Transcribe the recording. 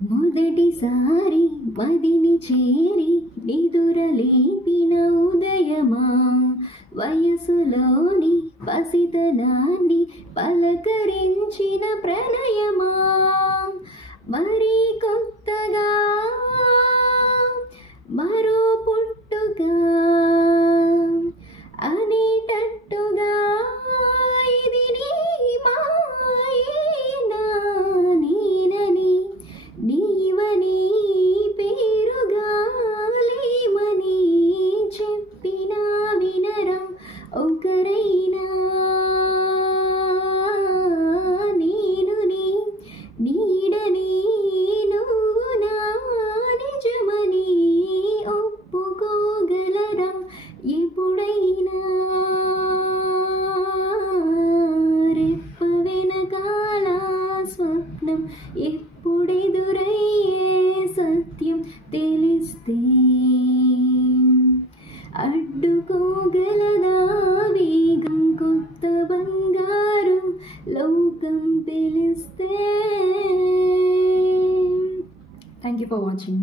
మొదటిసారి మదిని చేరి నిదురలేపిన ఉదయమా, వయసులోని పసితనాన్ని పలకరించిన ప్రణయమా, మరి కొత్తగా మరో పుట్టుక అనేటట్టుగా ఇది నీ మాయేనా, నేనని నీవని పేరుగా లేమని చెప్పినా వినరా ఒకరైనా, నేను నీ నీడని నువ్వు నా నిజమని ఒప్పుకోగలరా ఎప్పుడైనా, రెప్ప వెనకాల స్వప్నం ఎప్పుడెదురయ్యే సత్యం తెలిస్తే అడ్డుకోగలదా వేగం కొత్త బంగారు లోకం పిలిస్తే. Thank you for watching.